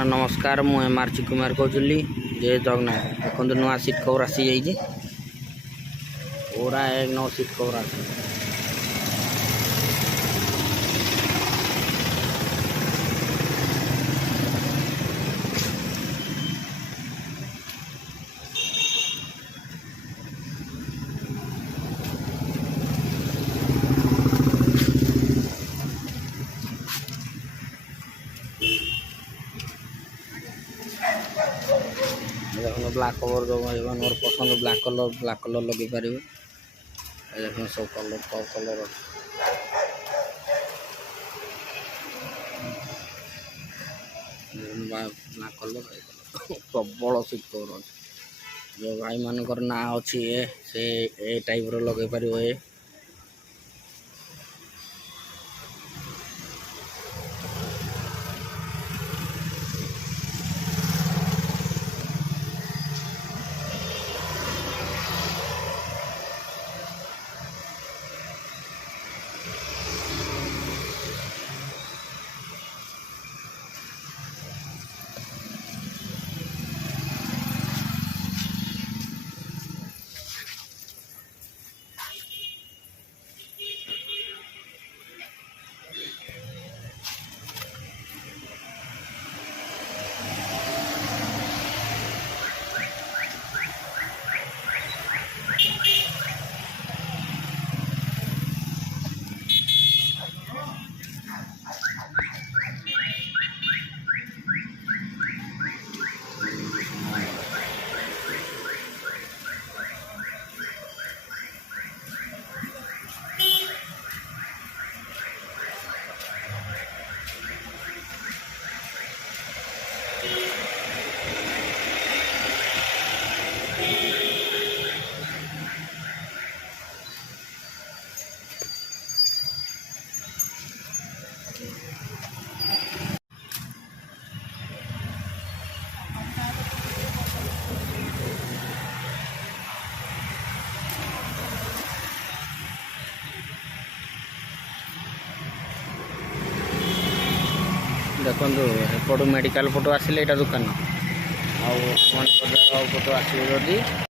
आज्ञा नमस्कार मु एम आर कुमार कहूली जय जगन्नाथ देखो नुआ सीट कवर आसी जाइए पूरा एक नौ सीट कवर आसी देखो ब्लैक कवर जो मोर पसंद ब्लैक कलर लगे पारे देखो सब कलर सब कलर ब्लैक कलर प्रबल सीट कवर जो भाई मानकर ना अच्छी से ए टाइप रो लगे पार देखो एपटू मेडिकल फोटो आसिले दुकान आउ फोटो आसो।